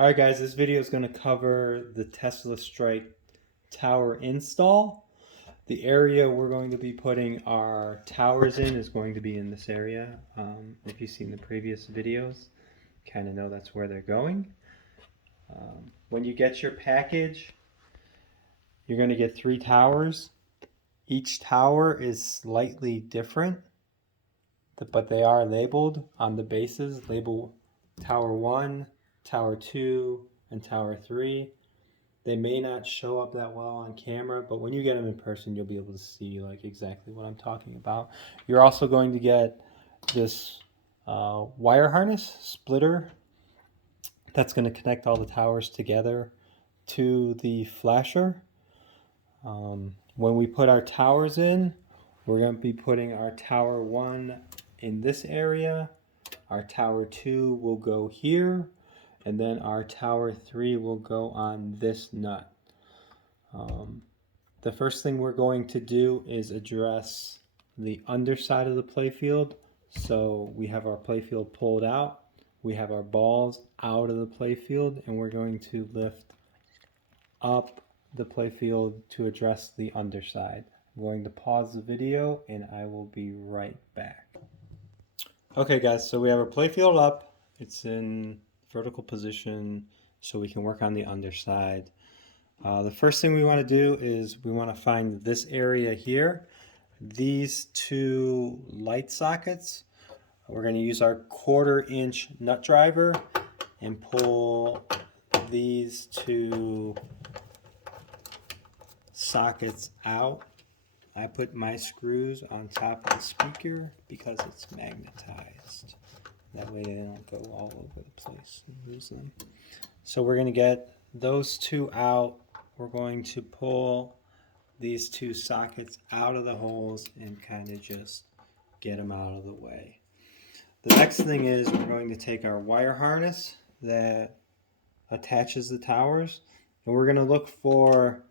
Alright guys, this video is going to cover the Tesla Strike tower install. The area we're going to be putting our towers in is going to be in this area. If you've seen the previous videos, kind of know that's where they're going. When you get your package, you're going to get 3 towers. Each tower is slightly different, but they are labeled on the bases. Label Tower 1, Tower 2, and Tower 3. They may not show up that well on camera, but when you get them in person, you'll be able to see like exactly what I'm talking about. You're also going to get this wire harness splitter that's going to connect all the towers together to the flasher. When we put our towers in, we're going to be putting our Tower 1 in this area. Our Tower 2 will go here. And then our Tower 3 will go on this nut. The first thing we're going to do is address the underside of the playfield. So we have our playfield pulled out. We have our balls out of the playfield, and we're going to lift up the playfield to address the underside. I'm going to pause the video and I will be right back. Okay guys, so we have our playfield up. It's in vertical position so we can work on the underside. The first thing we want to do is we want to find this area here. These 2 light sockets. We're going to use our 1/4 inch nut driver and pull these 2 sockets out. I put my screws on top of the speaker because it's magnetized. That way they don't go all over the place and lose them. So we're going to get those 2 out. We're going to pull these 2 sockets out of the holes and kind of just get them out of the way. The next thing is we're going to take our wire harness that attaches the towers, and we're going to look for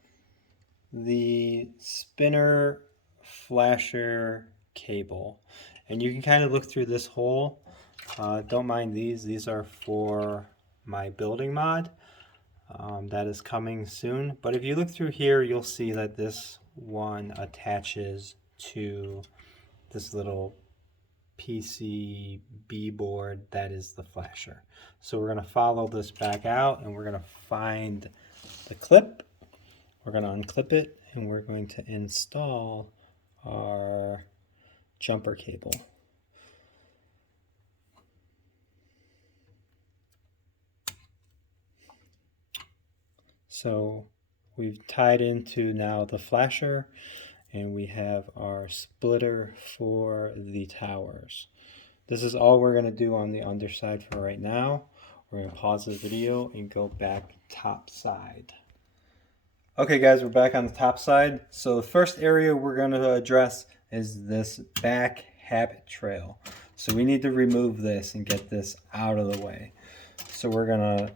the spinner flasher cable. And you can kind of look through this hole. Don't mind these. These are for my building mod that is coming soon. But if you look through here, you'll see that this one attaches to this little PCB board that is the flasher. So we're going to follow this back out and we're going to find the clip. We're going to unclip it and we're going to install our jumper cable. So we've tied into now the flasher and we have our splitter for the towers. This is all we're going to do on the underside for right now. We're going to pause the video and go back top side. Okay guys, we're back on the top side. So the first area we're going to address is this back habit trail. So we need to remove this and get this out of the way. So we're going to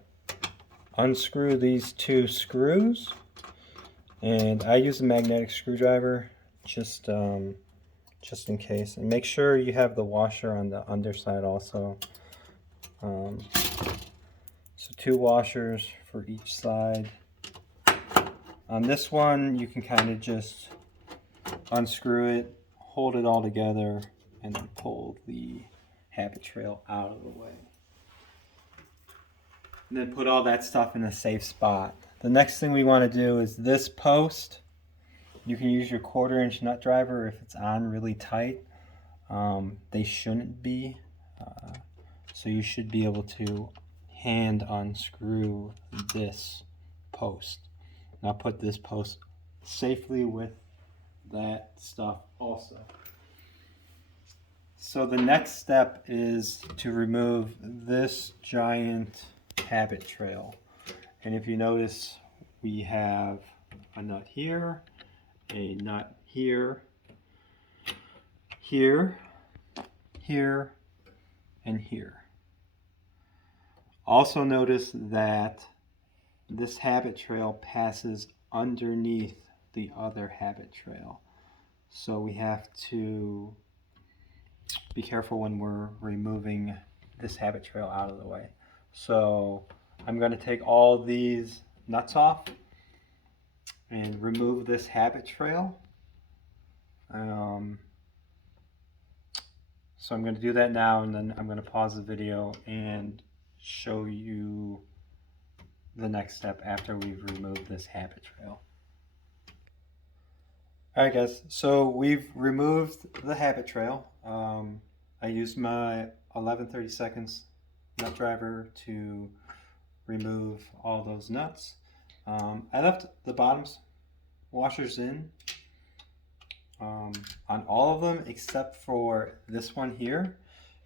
unscrew these 2 screws, and I use a magnetic screwdriver just in case, and make sure you have the washer on the underside also. So 2 washers for each side. On this one you can kind of just unscrew it, hold it all together, and then pull the habit trail out of the way. And then put all that stuff in a safe spot. The next thing we want to do is this post. You can use your 1/4 inch nut driver if it's on really tight. They shouldn't be. So you should be able to hand unscrew this post. Now put this post safely with that stuff also. So the next step is to remove this giant habit trail. And if you notice, we have a nut here, a nut here, here, here, and here. Also notice that this habit trail passes underneath the other habit trail. So we have to be careful when we're removing this habit trail out of the way. So I'm going to take all these nuts off and remove this habit trail. So I'm going to do that now, and then I'm going to pause the video and show you the next step after we've removed this habit trail. Alright guys, so we've removed the habit trail. I used my 11/32 nut driver to remove all those nuts. I left the bottoms washers in on all of them except for this one here,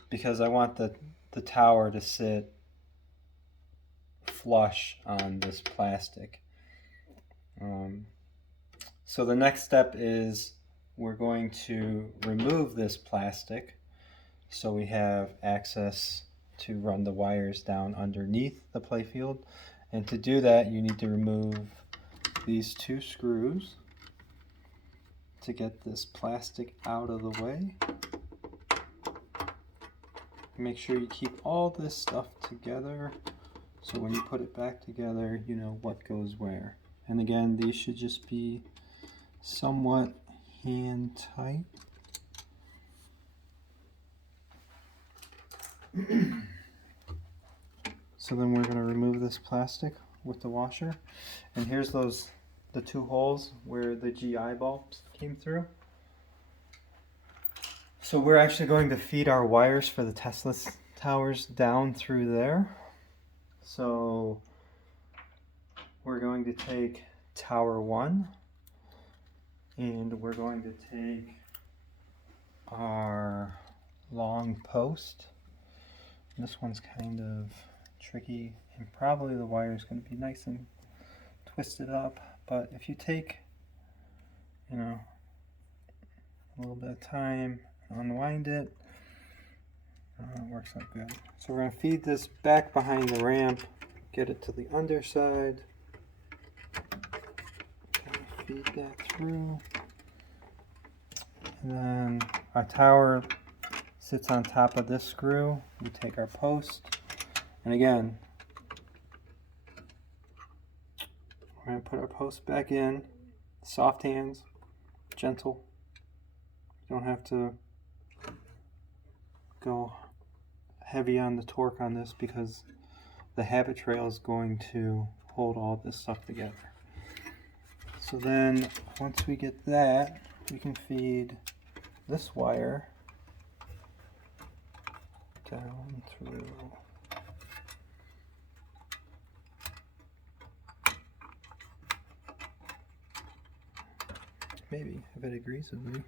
because I want the tower to sit flush on this plastic. So the next step is we're going to remove this plastic so we have access to run the wires down underneath the playfield. And to do that, you need to remove these two screws to get this plastic out of the way. Make sure you keep all this stuff together so when you put it back together, you know what goes where. And again, these should just be somewhat hand tight. So then we're going to remove this plastic with the washer, and here's the two holes where the GI bulbs came through. So we're actually going to feed our wires for the Tesla towers down through there. So we're going to take tower 1, and we're going to take our long post. This one's kind of tricky, and probably the wire is going to be nice and twisted up, but if you take, you know, a little bit of time, unwind it, it works out good. So we're going to feed this back behind the ramp, get it to the underside, feed that through, and then our tower sits on top of this screw. We take our post, and again, we're going to put our post back in, soft hands, gentle. You don't have to go heavy on the torque on this because the habit trail is going to hold all this stuff together. So then once we get that, we can feed this wire down through. Maybe, if it agrees with me.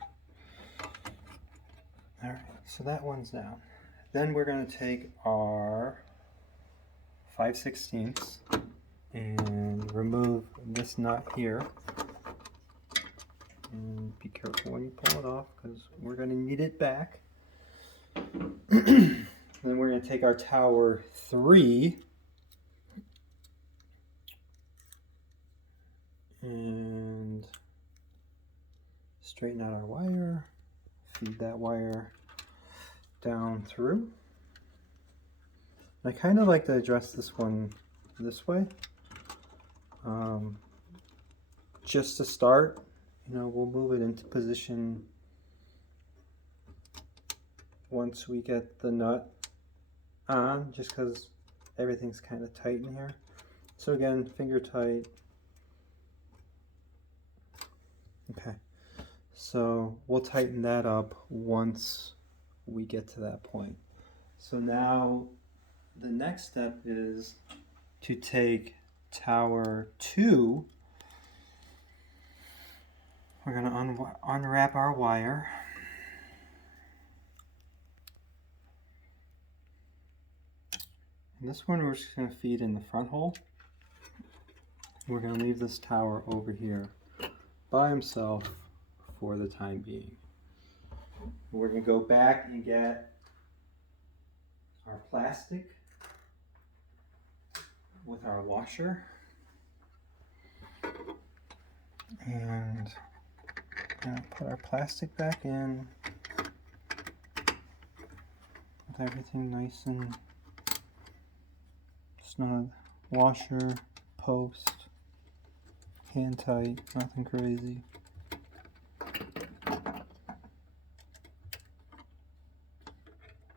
Alright, so that one's down. Then we're going to take our 5/16 and remove this nut here. And be careful when you pull it off because we're going to need it back. Then we're going to take our tower 3 and straighten out our wire, feed that wire down through. I kind of like to address this one this way. Just to start, you know, we'll move it into position once we get the nut on, just because everything's kind of tight in here. So again, finger tight. Okay, so we'll tighten that up once we get to that point. So now the next step is to take tower 2. We're going to unwrap our wire. And this one we're just going to feed in the front hole. We're going to leave this tower over here by himself for the time being. We're going to go back and get our plastic with our washer, and put our plastic back in with everything nice and snug. washer, post, hand tight, nothing crazy.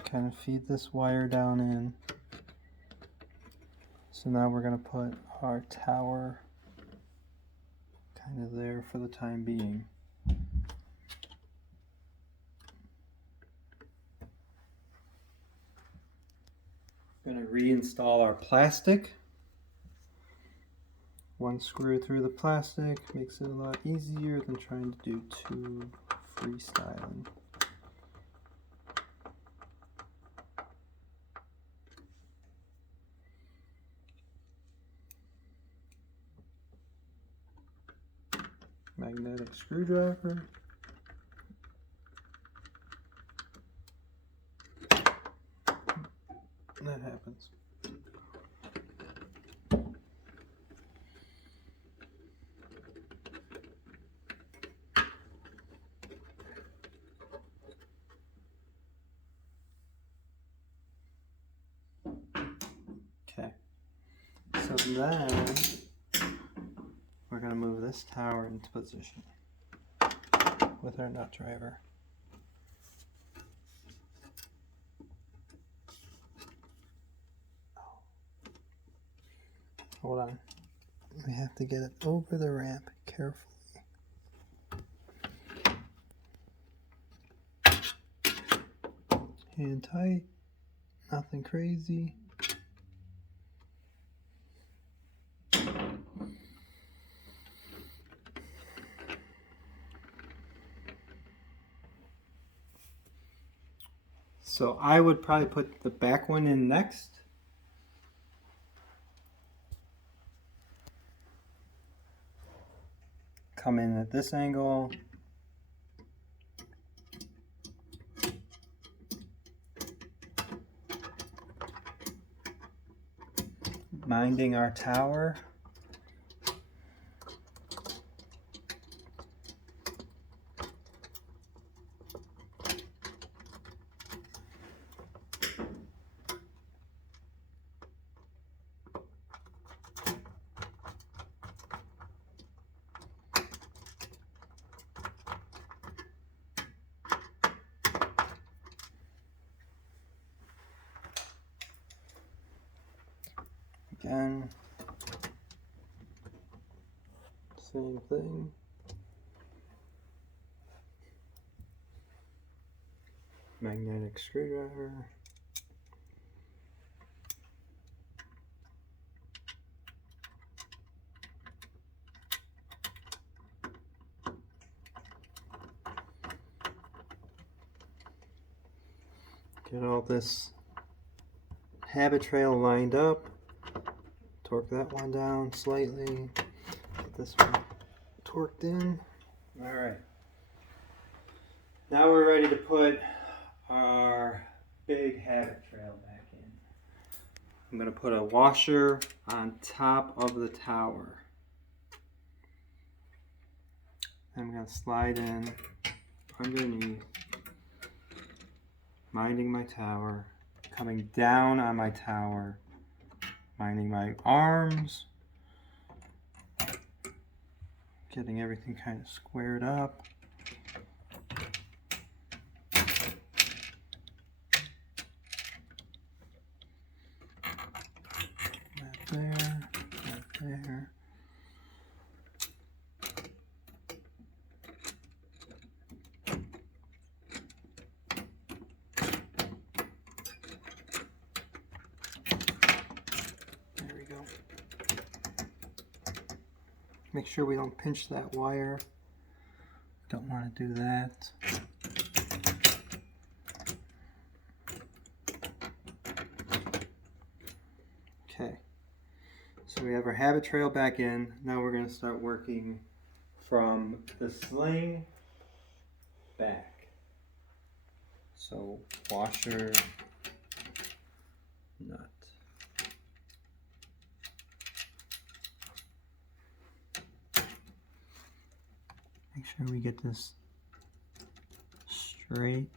Kind of feed this wire down in. So now we're going to put our tower kind of there for the time being. Going to reinstall our plastic. One screw through the plastic makes it a lot easier than trying to do two freestyling. Magnetic screwdriver. That happens. Okay, so then we're going to move this tower into position with our nut driver. Hold on. We have to get it over the ramp carefully. Hand tight, nothing crazy. So I would probably put the back one in next. Come in at this angle. Minding our tower. Again, same thing. Magnetic screwdriver. Get all this habit trail lined up. Torque that one down slightly. Get this one torqued in. All right. Now we're ready to put our big habit trail back in. I'm going to put a washer on top of the tower. I'm going to slide in underneath, minding my tower, coming down on my tower, minding my arms, getting everything kind of squared up. That there, that there. Make sure we don't pinch that wire. Don't want to do that. Okay, so we have our habit trail back in. Now we're going to start working from the sling back. So washer, nut. Make sure we get this straight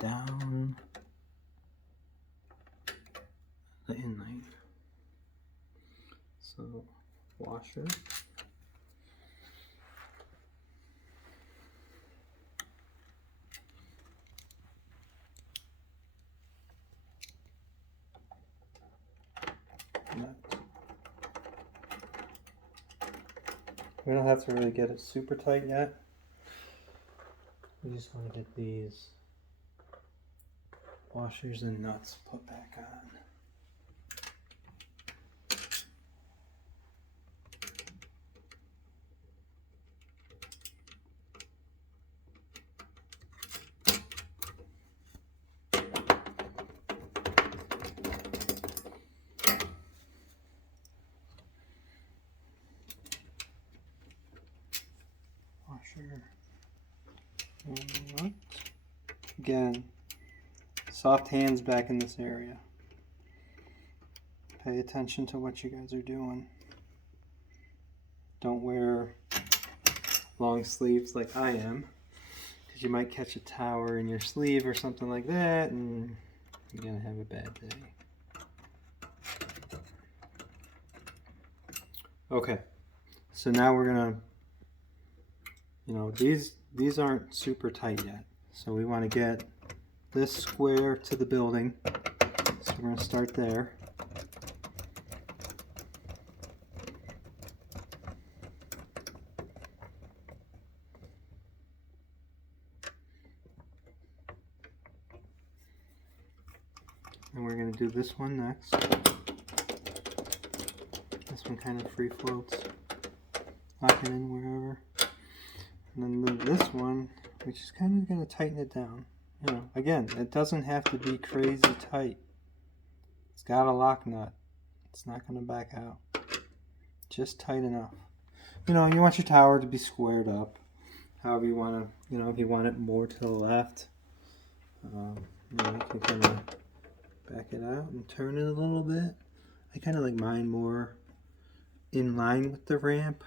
down the inline. So, washer. Nut. We don't have to really get it super tight yet. We just want to get these washers and nuts put back on. Washer. Nut. Again, soft hands back in this area. Pay attention to what you guys are doing. Don't wear long sleeves like I am, because you might catch a tower in your sleeve or something like that, and you're gonna have a bad day. Okay, so now we're gonna, these aren't super tight yet, so we want to get this square to the building. So we're going to start there. And we're going to do this one next. This one kind of free floats. Lock it in wherever. And then this one, which is kind of going to tighten it down. Again, it doesn't have to be crazy tight. It's got a lock nut. It's not going to back out. Just tight enough. You want your tower to be squared up. However you want to, if you want it more to the left, you can kind of back it out and turn it a little bit. I kind of like mine more in line with the ramp.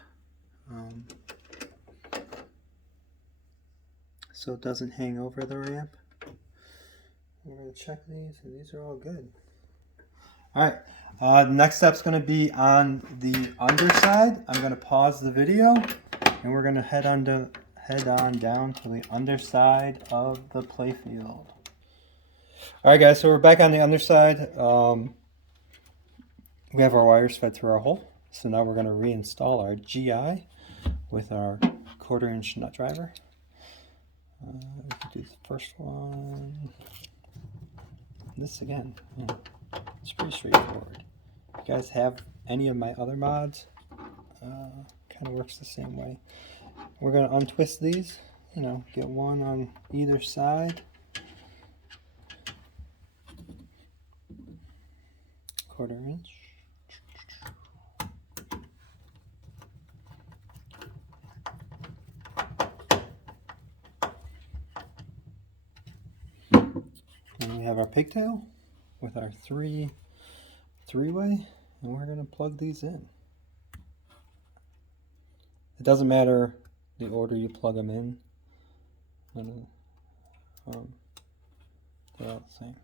So it doesn't hang over the ramp. We're going to check these, and these are all good. Alright, next step's going to be on the underside. I'm going to pause the video, and we're going to head on down to the underside of the playfield. Alright guys, so we're back on the underside. We have our wires fed through our hole. So now we're going to reinstall our GI with our 1/4-inch nut driver. We can do the first one. This again, it's pretty straightforward. If you guys have any of my other mods, kind of works the same way. We're going to untwist these, get one on either side. 1/4-inch. And we have our pigtail with our three-way, and we're going to plug these in. It doesn't matter the order you plug them in. They're all the same.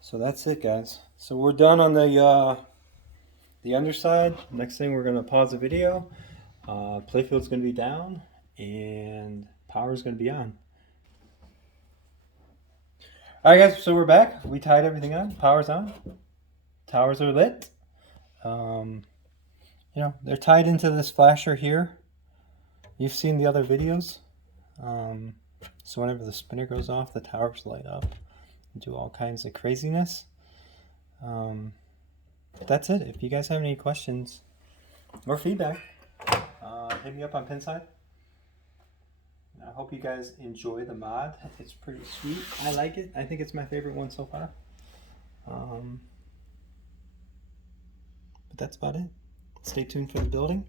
So that's it, guys. So we're done on the underside. Next thing, we're going to pause the video. Playfield's going to be down, and power's going to be on. Alright guys, so we're back. We tied everything on. Power's on. Towers are lit. They're tied into this flasher here. You've seen the other videos. So whenever the spinner goes off, the towers light up and do all kinds of craziness. But that's it. If you guys have any questions or feedback, hit me up on Pinside. I hope you guys enjoy the mod. It's pretty sweet. I like it. I think it's my favorite one so far. But that's about it. Stay tuned for the building.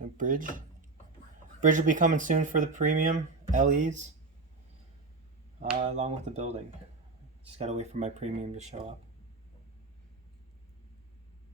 A bridge. Bridge will be coming soon for the premium LEs, along with the building. Just gotta wait for my premium to show up.